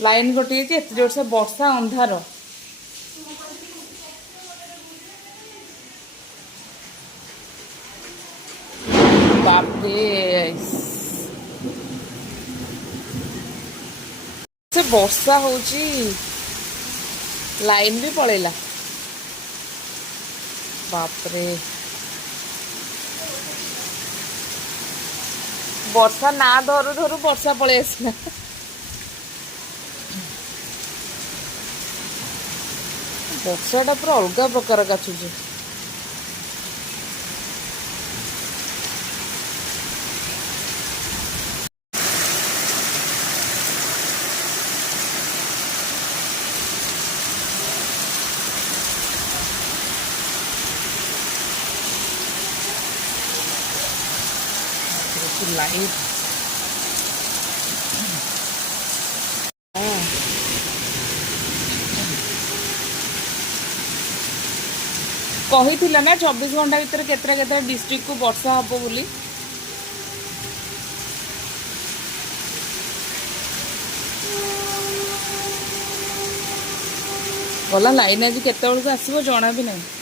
line कटि एत जोर से वर्षा अंधार बापरे से वर्षा होची लाइन भी पड़ेला बापरे वर्षा ना धरू धरू वर्षा पड़े आसला ବର୍ଷାଟା ପୁରା ଅଲଗା ପ୍ରକାର କାଚୁଛି ଲାଇଟ୍ कही ना 24 घंटा भितर केतरा डिस्ट्रिक्ट को वर्षा हम बोली गला लाइन आज केत आसो जना भी नहीं